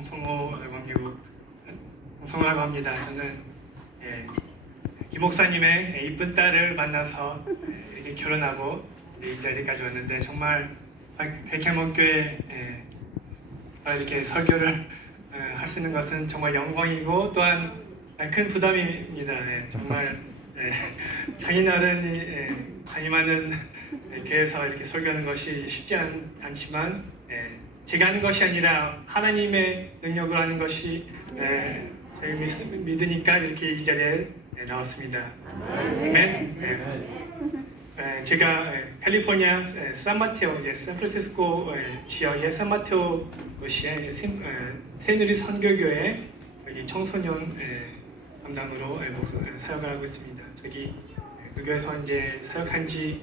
홍성호라고 합니다. 홍성호라고 합니다. 저는 김 목사님의 이쁜 딸을 만나서 이렇게 결혼하고 이 자리까지 왔는데 정말 백향목교회 이렇게 설교를 할 수 있는 것은 정말 영광이고 또한 큰 부담입니다. 정말 장인어른이 담임하는 교회에서 이렇게 설교하는 것이 쉽지 않지만 제가 하는 것이 아니라 하나님의 능력으로 하는 것이 저희 믿으니까 이렇게 이 자리에 나왔습니다. 아멘. 제가 캘리포니아 산마테오, 샌프란시스코 지역의 산마테오 도시의 새누리 선교교회 여기 청소년 담당으로 사역을 하고 있습니다. 저기 그 교회에서 이제 사역한 지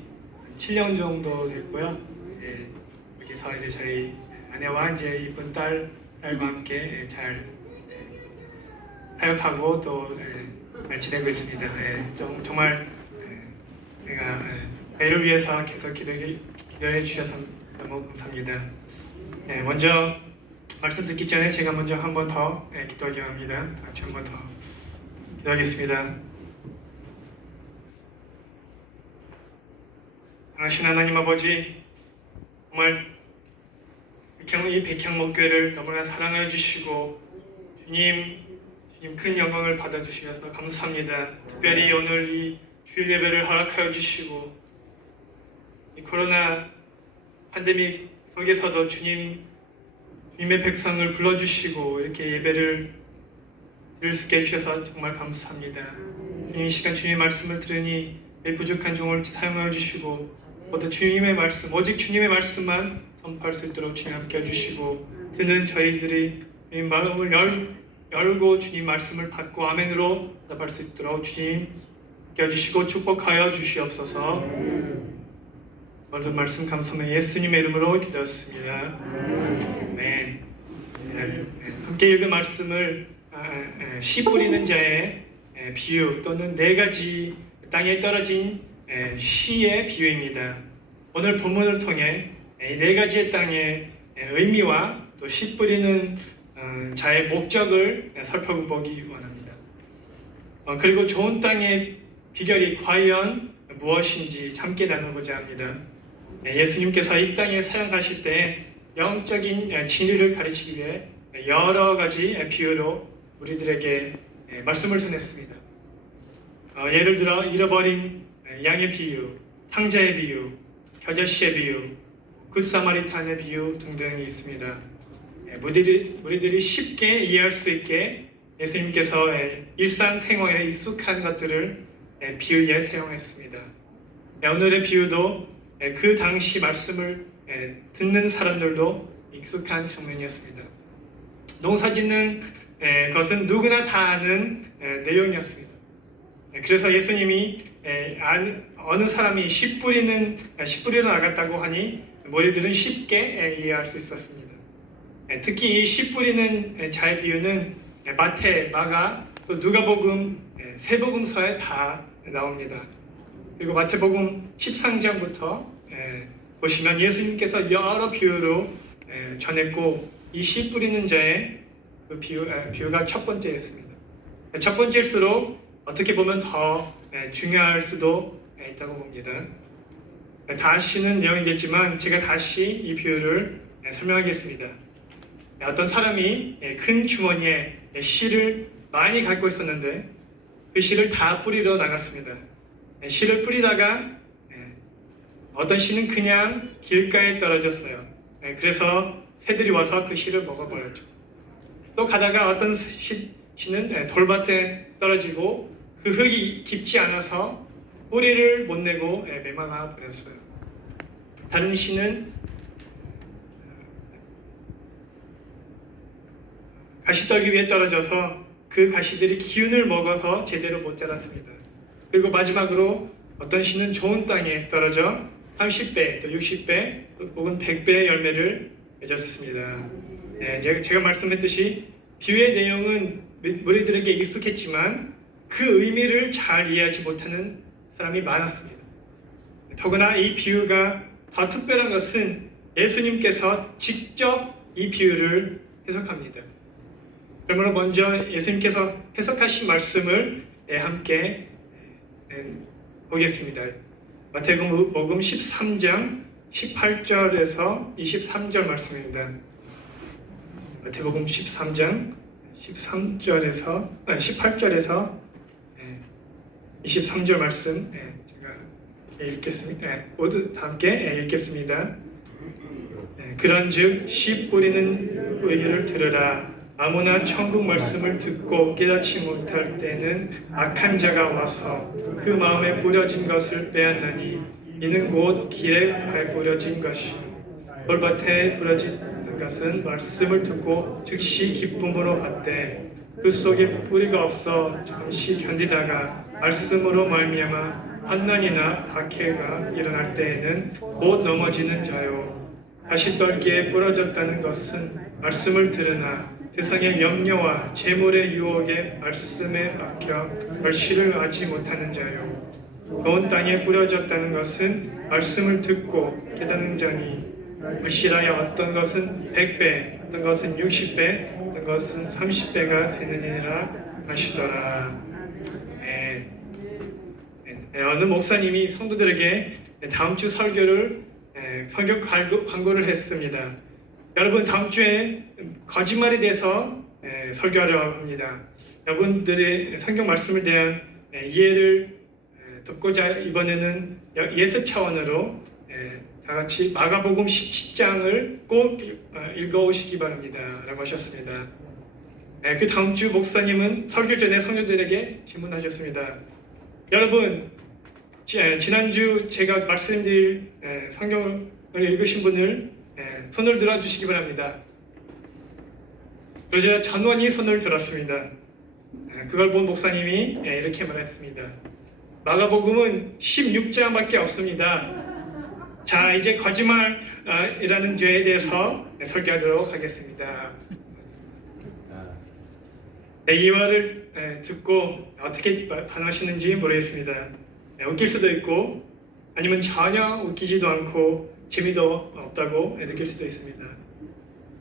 7년 정도 됐고요. 여기서 이제 저희 아내와 이제 이쁜 딸과 함께 잘 사역하고 또 잘 지내고 있습니다. 정말 제가 애를 위해서 계속 기도해 주셔서 너무 감사합니다. 먼저 말씀 듣기 전에 제가 먼저 한 번 더 기도하기 합니다. 같이 한 번 더 기도하겠습니다. 하나님 하나님 아버지, 정말 이 백향목교회를 너무나 사랑해 주시고 주님 큰 영광을 받아주셔서 감사합니다. 특별히 오늘 이 주일 예배를 허락하여 주시고 이 코로나 팬데믹 속에서도 주님의 백성을 불러주시고 이렇게 예배를 드릴 수 있게 해주셔서 정말 감사합니다. 주님 이 시간 주님의 말씀을 들으니 내 부족한 종을 사용하여 주시고 모두 주님의 말씀, 오직 주님의 말씀만 전파할 수 있도록 주님 함께 해주시고 듣는 저희들이 마음을 열고 주님 말씀을 받고 아멘으로 답할 수 있도록 주님 함께 해주시고 축복하여 주시옵소서. 모든 말씀 감사합니다. 예수님의 이름으로 기도했습니다. 아멘. 함께 읽은 말씀을 씨 뿌리는 자의 비유 또는 네 가지 땅에 떨어진 씨의 비유입니다. 오늘 본문을 통해 이 네 가지의 땅의 의미와 또 씨 뿌리는 자의 목적을 살펴보기 원합니다. 그리고 좋은 땅의 비결이 과연 무엇인지 함께 나누고자 합니다. 예수님께서 이 땅에 사역하실 때 영적인 진리를 가르치기 위해 여러 가지 비유로 우리들에게 말씀을 전했습니다. 예를 들어 잃어버린 양의 비유, 탕자의 비유, 겨자씨의 비유, 굿사마리탄의 비유 등등이 있습니다. 우리들이 쉽게 이해할 수 있게 예수님께서 일상생활에 익숙한 것들을 비유에 사용했습니다. 오늘의 비유도 그 당시 말씀을 듣는 사람들도 익숙한 장면이었습니다. 농사 짓는 것은 누구나 다 아는 내용이었습니다. 그래서 예수님이 어느 사람이 씨 뿌리러 나갔다고 하니 머리들은 쉽게 이해할 수 있었습니다. 특히 이 씨 뿌리는 자의 비유는 마태, 마가, 또 누가복음, 세복음서에 다 나옵니다. 그리고 마태복음 13장부터 보시면 예수님께서 여러 비유로 전했고 이 씨 뿌리는 자의 그 비유가 첫 번째였습니다. 첫 번째일수록 어떻게 보면 더 중요할 수도 있다고 봅니다. 다 아시는 내용이겠지만 제가 다시 이 비유를 설명하겠습니다. 어떤 사람이 큰 주머니에 씨를 많이 갖고 있었는데 그 씨를 다 뿌리러 나갔습니다. 씨를 뿌리다가 어떤 씨는 그냥 길가에 떨어졌어요. 그래서 새들이 와서 그 씨를 먹어버렸죠. 또 가다가 어떤 씨는 돌밭에 떨어지고 그 흙이 깊지 않아서 뿌리를 못 내고 메마가 버렸어요. 다른 씨는 가시떨기 위에 떨어져서 그 가시들이 기운을 먹어서 제대로 못 자랐습니다. 그리고 마지막으로 어떤 씨는 좋은 땅에 떨어져 30배, 또 60배, 혹은 100배의 열매를 맺었습니다. 제가 말씀했듯이 비유의 내용은 우리들에게 익숙했지만 그 의미를 잘 이해하지 못하는 사람이 많았습니다. 더구나 이 비유가 더 특별한 것은 예수님께서 직접 이 비유를 해석합니다. 그러므로 먼저 예수님께서 해석하신 말씀을 함께 보겠습니다. 마태복음 13장 18절에서 23절 말씀입니다. 마태복음 13장 18절에서 23절 말씀 제가 읽겠습니다. 모두 다 함께 읽겠습니다. 그런즉 씨 뿌리는 뿌리를 들으라. 아무나 천국 말씀을 듣고 깨닫지 못할 때는 악한 자가 와서 그 마음에 뿌려진 것을 빼앗느니 이는 곧 길에 뿌려진 것이 돌밭에 뿌려진 것은 말씀을 듣고 즉시 기쁨으로 받되 그 속에 뿌리가 없어 잠시 견디다가 말씀으로 말미암아 환난이나 박해가 일어날 때에는 곧 넘어지는 자요. 다시 떨기에 부러졌다는 것은 말씀을 들으나 세상의 염려와 재물의 유혹에 말씀에 막혀 결실을 하지 못하는 자요. 좋은 땅에 뿌려졌다는 것은 말씀을 듣고 깨닫는 자니 불실하여 어떤 것은 100배, 어떤 것은 60배, 어떤 것은 30배가 되느니라 하시더라. 어느 목사님이 성도들에게 다음 주 설교를 성경 광고를 했습니다. 여러분 다음 주에 거짓말에 대해서 설교하려고 합니다. 여러분들의 성경 말씀에 대한 이해를 돕고자 이번에는 예습 차원으로 다 같이 마가복음 17장을 꼭 읽어오시기 바랍니다 라고 하셨습니다. 그 다음 주 목사님은 설교 전에 성도들에게 질문하셨습니다. 여러분 지난주 제가 말씀드릴 성경을 읽으신 분을 손을 들어주시기 바랍니다. 그러자 전원이 손을 들었습니다. 그걸 본 목사님이 이렇게 말했습니다. 마가복음은 16장밖에 없습니다. 자, 이제 거짓말이라는 죄에 대해서 설교하도록 하겠습니다. 이 말을 듣고 어떻게 반응하시는지 모르겠습니다. 웃길 수도 있고 아니면 전혀 웃기지도 않고 재미도 없다고 느낄 수도 있습니다.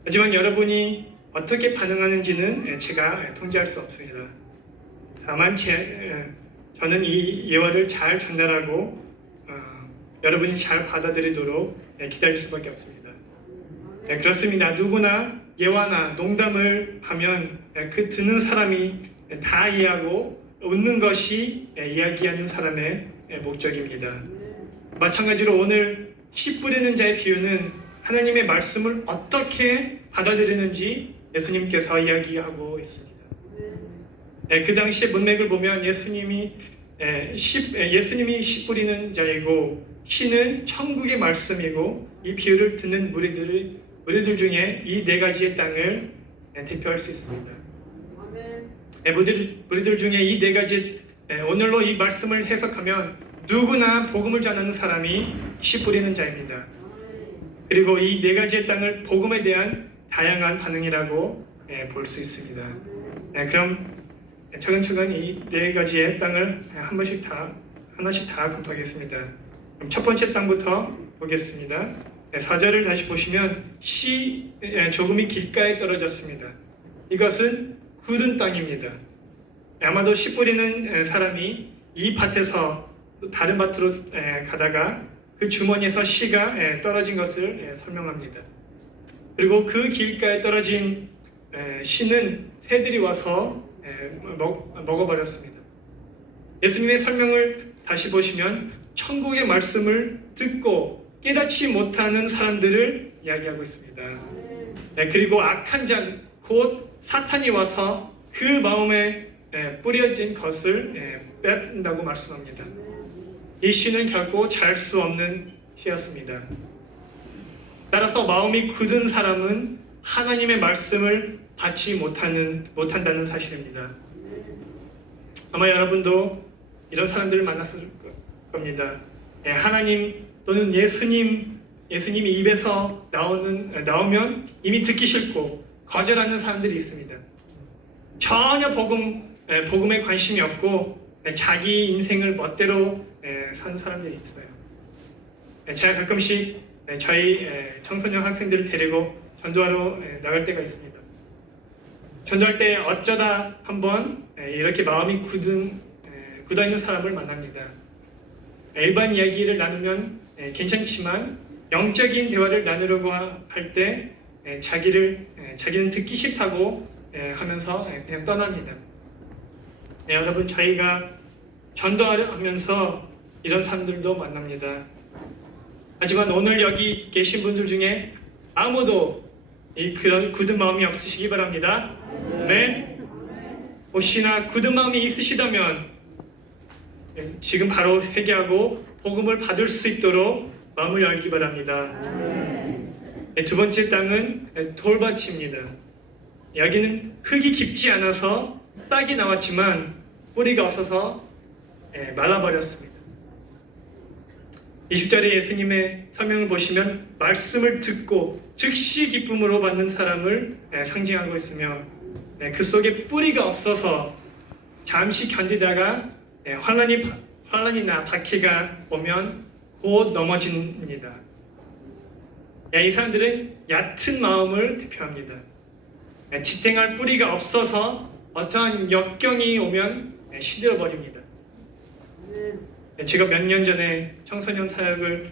하지만 여러분이 어떻게 반응하는지는 제가 통제할 수 없습니다. 다만 저는 이 예화를 잘 전달하고 여러분이 잘 받아들이도록 기다릴 수밖에 없습니다. 그렇습니다. 누구나 예화나 농담을 하면 그 듣는 사람이 다 이해하고 웃는 것이 이야기하는 사람의 목적입니다. 마찬가지로 오늘 씨 뿌리는 자의 비유는 하나님의 말씀을 어떻게 받아들이는지 예수님께서 이야기하고 있습니다. 그 당시의 문맥을 보면 예수님이 씨 뿌리는 자이고 씨는 천국의 말씀이고 이 비유를 듣는 무리들 중에 이 네 가지의 땅을 대표할 수 있습니다. 무리들 중에 이 네 가지 오늘로 이 말씀을 해석하면 누구나 복음을 전하는 사람이 씨 뿌리는 자입니다. 그리고 이 네 가지의 땅을 복음에 대한 다양한 반응이라고 볼 수 있습니다. 그럼 차근차근 이 네 가지의 땅을 하나씩 다 검토하겠습니다. 그럼 첫 번째 땅부터 보겠습니다. 4절을 다시 보시면 씨 조금이 길가에 떨어졌습니다. 이것은 굳은 땅입니다. 아마도 씨 뿌리는 사람이 이 밭에서 다른 밭으로 가다가 그 주머니에서 씨가 떨어진 것을 설명합니다. 그리고 그 길가에 떨어진 씨는 새들이 와서 먹어버렸습니다. 예수님의 설명을 다시 보시면 천국의 말씀을 듣고 깨닫지 못하는 사람들을 이야기하고 있습니다. 그리고 악한 자, 곧 사탄이 와서 그 마음에 뿌려진 것을 뺏는다고 말씀합니다. 이 씨는 결코 자랄 수 없는 씨였습니다. 따라서 마음이 굳은 사람은 하나님의 말씀을 받지 못한다는 사실입니다. 아마 여러분도 이런 사람들을 만났을 겁니다. 하나님 또는 예수님이 입에서 나오면 이미 듣기 싫고 거절하는 사람들이 있습니다. 전혀 복음에 관심이 없고 자기 인생을 멋대로 사는 사람들이 있어요. 제가 가끔씩 저희 청소년 학생들을 데리고 전도하러 나갈 때가 있습니다. 전도할 때 어쩌다 한번 이렇게 마음이 굳어 있는 사람을 만납니다. 일반 이야기를 나누면 괜찮지만 영적인 대화를 나누려고 할 때 자기는 듣기 싫다고 하면서 그냥 떠납니다. 여러분, 저희가 전도하면서 이런 사람들도 만납니다. 하지만 오늘 여기 계신 분들 중에 아무도 그런 굳은 마음이 없으시기 바랍니다. 네. 혹시나 굳은 마음이 있으시다면 지금 바로 회개하고 복음을 받을 수 있도록 마음을 열기 바랍니다. 두 번째 땅은 돌밭입니다. 여기는 흙이 깊지 않아서 싹이 나왔지만 뿌리가 없어서 말라버렸습니다. 20절에 예수님의 설명을 보시면 말씀을 듣고 즉시 기쁨으로 받는 사람을 상징하고 있으며 그 속에 뿌리가 없어서 잠시 견디다가 환란이나 박해가 오면 곧 넘어집니다. 이 사람들은 얕은 마음을 대표합니다. 지탱할 뿌리가 없어서 어떠한 역경이 오면 시들어버립니다. 제가 몇 년 전에 청소년 사역을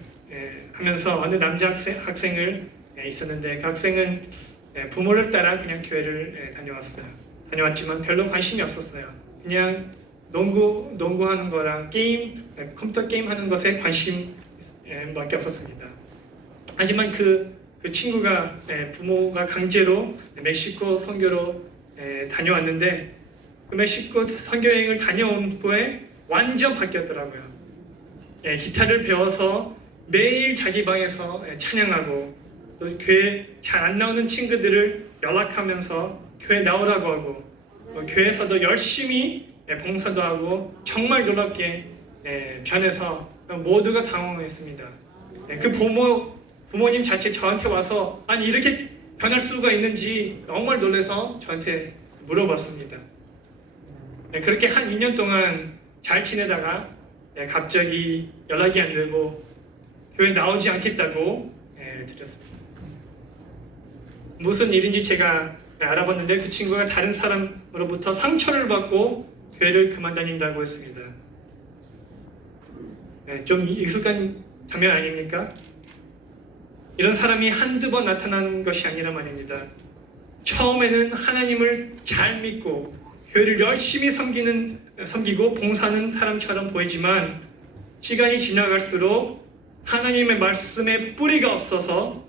하면서 어느 남자 학생을 있었는데 그 학생은 부모를 따라 그냥 교회를 다녀왔지만 별로 관심이 없었어요. 그냥 농구하는 거랑 컴퓨터 게임 하는 것에 관심밖에 없었습니다. 하지만 그 친구가 부모가 강제로 멕시코 선교로 다녀왔는데 그 멕시코 선교 여행을 다녀온 후에 완전 바뀌었더라고요. 기타를 배워서 매일 자기 방에서 찬양하고 또 교회 잘 안 나오는 친구들을 연락하면서 교회 나오라고 하고 교회에서도 열심히 봉사도 하고 정말 놀랍게 변해서 모두가 당황했습니다. 그 부모님 자체 저한테 와서 아니 이렇게 변할 수가 있는지 정말 놀라서 저한테 물어봤습니다. 그렇게 한 2년 동안 잘 지내다가 갑자기 연락이 안 되고 교회 나오지 않겠다고 들었습니다. 무슨 일인지 제가 알아봤는데 그 친구가 다른 사람으로부터 상처를 받고 교회를 그만 다닌다고 했습니다. 좀 익숙한 장면 아닙니까? 이런 사람이 한두 번 나타난 것이 아니라 말입니다. 처음에는 하나님을 잘 믿고 교회를 열심히 섬기고 봉사하는 사람처럼 보이지만 시간이 지나갈수록 하나님의 말씀에 뿌리가 없어서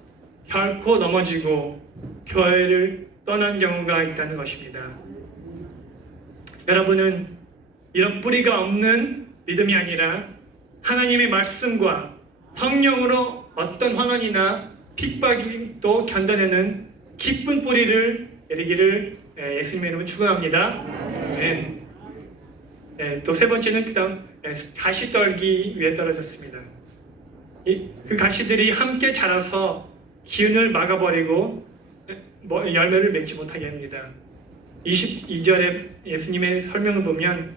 결코 넘어지고 교회를 떠난 경우가 있다는 것입니다. 여러분은 이런 뿌리가 없는 믿음이 아니라 하나님의 말씀과 성령으로 어떤 환난이나 핍박도 견뎌내는 기쁜 뿌리를 내리기를 예수님의 이름으로 축원합니다. 또 세 번째는 그다음 가시떨기 위에 떨어졌습니다. 그 가시들이 함께 자라서 기운을 막아버리고 열매를 맺지 못하게 합니다. 22절에 예수님의 설명을 보면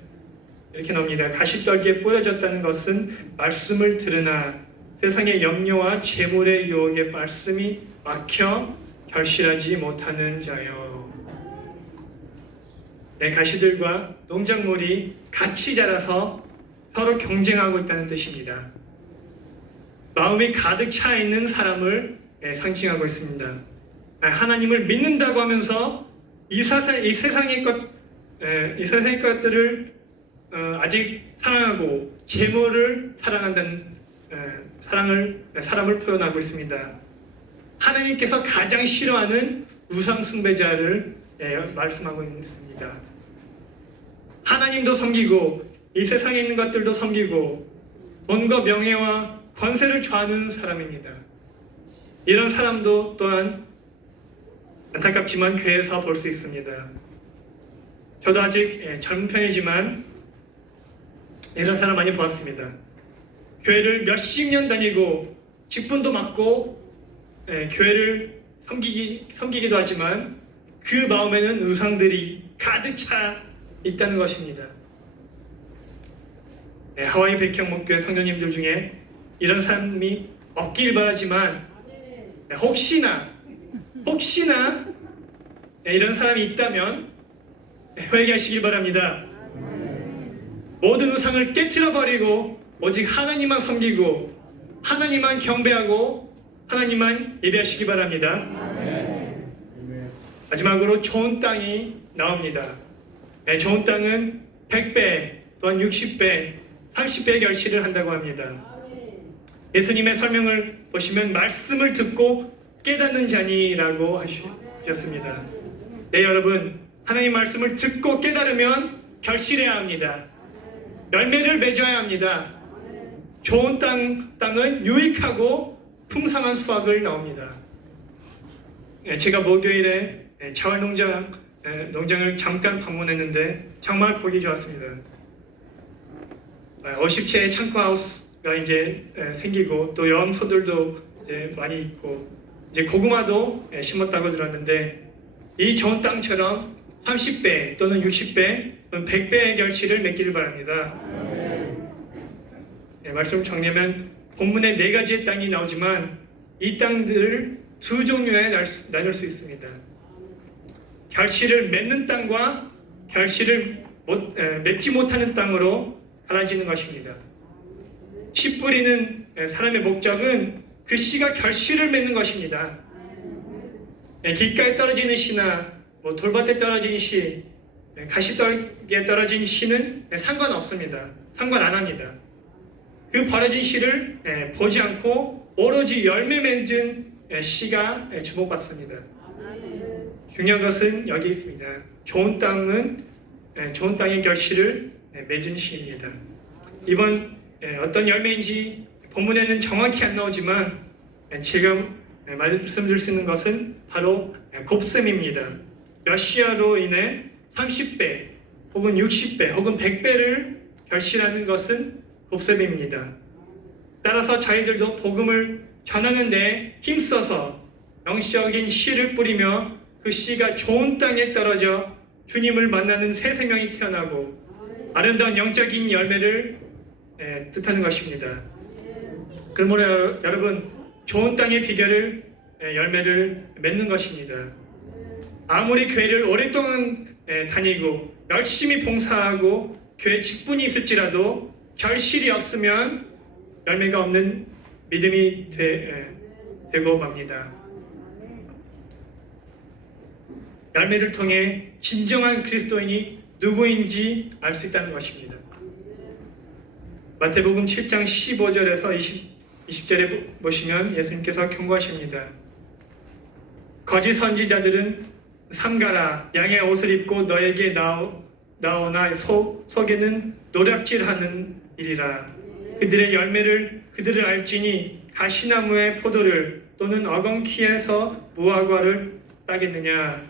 이렇게 나옵니다. 가시떨기에 뿌려졌다는 것은 말씀을 들으나 세상의 염려와 재물의 유혹에 말씀이 막혀 결실하지 못하는 자여. 가시들과 농작물이 같이 자라서 서로 경쟁하고 있다는 뜻입니다. 마음이 가득 차 있는 사람을 상징하고 있습니다. 하나님을 믿는다고 하면서 이 세상의 것들을 아직 사랑하고 재물을 사랑한다는 사람을 표현하고 있습니다. 하나님께서 가장 싫어하는 우상 숭배자를 말씀하고 있습니다. 하나님도 섬기고 이 세상에 있는 것들도 섬기고 돈과 명예와 권세를 좋아하는 사람입니다. 이런 사람도 또한 안타깝지만 교회에서 볼 수 있습니다. 저도 아직 젊은 편이지만 이런 사람 많이 보았습니다. 교회를 몇십 년 다니고 직분도 맡고 교회를 섬기기도 하지만 그 마음에는 우상들이 가득 차 있다는 것입니다. 하와이 백향목교회 성도님들 중에 이런 사람이 없길 바라지만 혹시나 이런 사람이 있다면 회개하시길 바랍니다. 모든 우상을 깨트려 버리고 오직 하나님만 섬기고 하나님만 경배하고 하나님만 예배하시기 바랍니다. 마지막으로 좋은 땅이 나옵니다. 좋은 땅은 100배 또한 60배 30배의 결실을 한다고 합니다. 예수님의 설명을 보시면 말씀을 듣고 깨닫는 자니라고 하셨습니다. 네, 여러분, 하나님 말씀을 듣고 깨달으면 결실해야 합니다. 열매를 맺어야 합니다. 좋은 땅은 유익하고 풍성한 수확을 나옵니다. 제가 목요일에 자활농장을 잠깐 방문했는데 정말 보기 좋았습니다. 50채의 창고하우스가 이제 생기고 또 염소들도 이제 많이 있고 이제 고구마도 심었다고 들었는데 이 좋은 땅처럼 30배 또는 60배, 100배의 결실을 맺기를 바랍니다. 말씀 정리하면 본문에 4가지의 땅이 나오지만 이 땅들을 2종류에 나눌 수 있습니다. 결실을 맺는 땅과 결실을 맺지 못하는 땅으로 갈라지는 것입니다. 씨 뿌리는 사람의 목적은 그 씨가 결실을 맺는 것입니다. 길가에 떨어지는 씨나 돌밭에 떨어진 씨, 가시떨기에 떨어진 씨는 상관없습니다. 상관 안 합니다. 그 버려진 씨를 보지 않고 오로지 열매 맺은 씨가 주목받습니다. 중요한 것은 여기 있습니다. 좋은 땅의 결실을 맺은 씨입니다. 이번 어떤 열매인지 본문에는 정확히 안 나오지만 제가 말씀드릴 수 있는 것은 바로 곱셈입니다. 몇 씨로 인해 30배 혹은 60배 혹은 100배를 결실하는 것은 곱셈입니다. 따라서 저희들도 복음을 전하는 데 힘써서 영적인 씨를 뿌리며 그 씨가 좋은 땅에 떨어져 주님을 만나는 새 생명이 태어나고 아름다운 영적인 열매를 뜻하는 것입니다. 그러므로 여러분, 좋은 땅의 비결을 열매를 맺는 것입니다. 아무리 교회를 오랫동안 다니고 열심히 봉사하고 교회 직분이 있을지라도 결실이 없으면 열매가 없는 믿음이 되고 맙니다. 열매를 통해 진정한 그리스도인이 누구인지 알 수 있다는 것입니다. 마태복음 7장 15절에서 20절에 보시면 예수님께서 경고하십니다. 거짓 선지자들은 삼가라 양의 옷을 입고 너에게 나오나 속에는 노략질하는 일이라. 그들의 열매를 그들을 알지니 가시나무의 포도를 또는 어건키에서 무화과를 따겠느냐.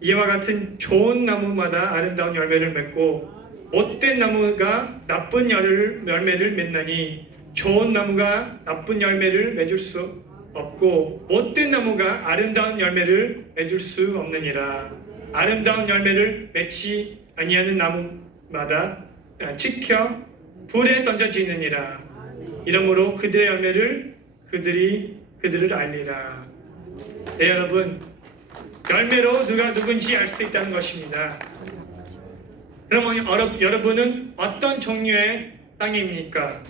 이와 같은 좋은 나무마다 아름다운 열매를 맺고 못된 나무가 나쁜 열매를 맺나니 좋은 나무가 나쁜 열매를 맺을 수 없고 못된 나무가 아름다운 열매를 맺을 수 없느니라. 아름다운 열매를 맺지 아니하는 나무마다 찍혀 불에 던져지느니라. 이러므로 그들의 열매를 그들을 알리라. 네, 여러분, 열매로 누가 누군지 알 수 있다는 것입니다. 그러면 여러분은 어떤 종류의 땅입니까?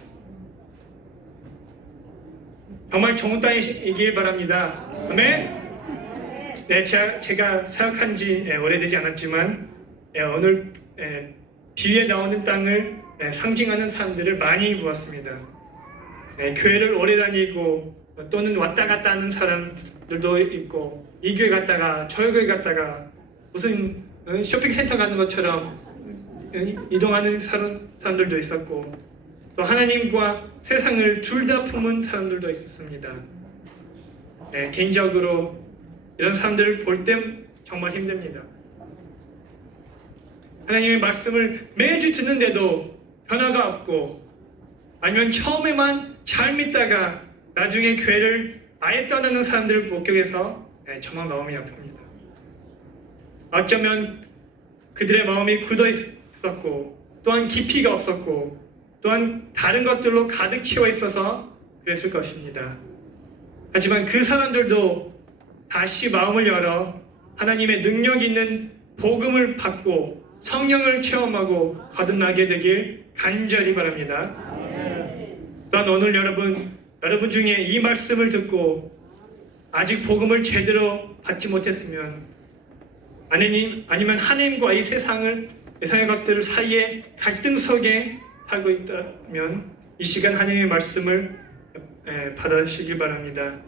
정말 좋은 땅이길 바랍니다. 아멘. 네, 제가 사역한 지 오래되지 않았지만 오늘 비유에 나오는 땅을 상징하는 사람들을 많이 보았습니다. 교회를 오래 다니고 또는 왔다 갔다 하는 사람들도 있고 이 교회 갔다가 저 교회 갔다가 무슨 쇼핑센터 가는 것처럼 이동하는 사람들도 있었고 또 하나님과 세상을 둘 다 품은 사람들도 있었습니다. 개인적으로 이런 사람들을 볼 때 정말 힘듭니다. 하나님의 말씀을 매주 듣는데도 변화가 없고 아니면 처음에만 잘 믿다가 나중에 교회를 아예 떠나는 사람들을 목격해서 정말 마음이 아픕니다. 어쩌면 그들의 마음이 굳어 있었고 또한 깊이가 없었고 또한 다른 것들로 가득 채워 있어서 그랬을 것입니다. 하지만 그 사람들도 다시 마음을 열어 하나님의 능력 있는 복음을 받고 성령을 체험하고 거듭나게 되길 간절히 바랍니다. 또한 오늘 여러분 중에 이 말씀을 듣고 아직 복음을 제대로 받지 못했으면 아니면 하나님과 이 세상의 것들 사이에 갈등 속에 살고 있다면 이 시간 하나님의 말씀을 받아시길 바랍니다.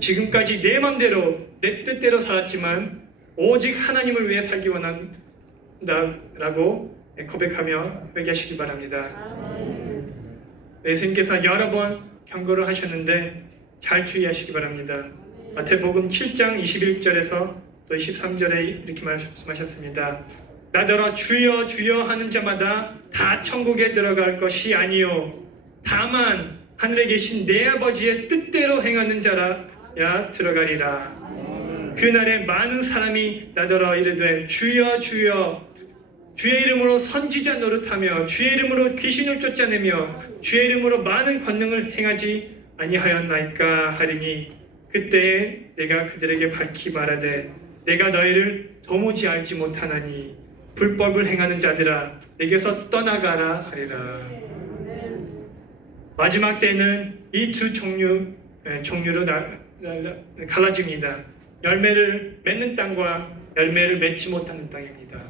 지금까지 내 맘대로 내 뜻대로 살았지만 오직 하나님을 위해 살기 원한다라고 고백하며 회개하시기 바랍니다. 예수님께서 여러 번 경고를 하셨는데 잘 주의하시기 바랍니다. 마태복음 7장 21절에서 또 23절에 이렇게 말씀하셨습니다. 나더러 주여 주여 하는 자마다 다 천국에 들어갈 것이 아니요 다만 하늘에 계신 내 아버지의 뜻대로 행하는 자라야 들어가리라. 그날에 많은 사람이 나더러 이르되 주여 주여 주의 이름으로 선지자 노릇하며 주의 이름으로 귀신을 쫓아내며 주의 이름으로 많은 권능을 행하지 아니하였나이까 하리니 그때에 내가 그들에게 밝히 말하되 내가 너희를 도무지 알지 못하나니 불법을 행하는 자들아 내게서 떠나가라 하리라. 마지막 때는 이 두 종류로 갈라집니다. 열매를 맺는 땅과 열매를 맺지 못하는 땅입니다.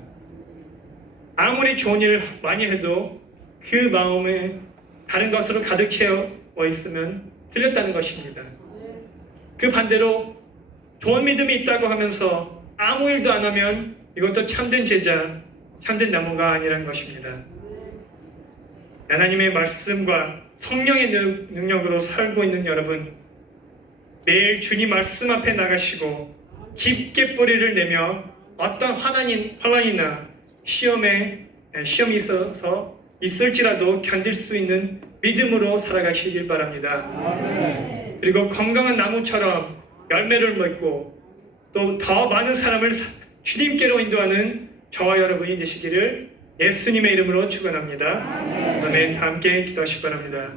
아무리 좋은 일을 많이 해도 그 마음에 다른 것으로 가득 채워 있으면 틀렸다는 것입니다. 그 반대로 좋은 믿음이 있다고 하면서 아무 일도 안 하면 이것도 참된 제자, 참된 나무가 아니라는 것입니다. 하나님의 말씀과 성령의 능력으로 살고 있는 여러분, 매일 주님 말씀 앞에 나가시고 깊게 뿌리를 내며 어떤 환난이나 시험이 있을지라도 견딜 수 있는 믿음으로 살아가시길 바랍니다. 그리고 건강한 나무처럼 열매를 맺고 또 더 많은 사람을 주님께로 인도하는 저와 여러분이 되시기를 예수님의 이름으로 축원합니다. 아멘. 다 함께 기도하시기 바랍니다.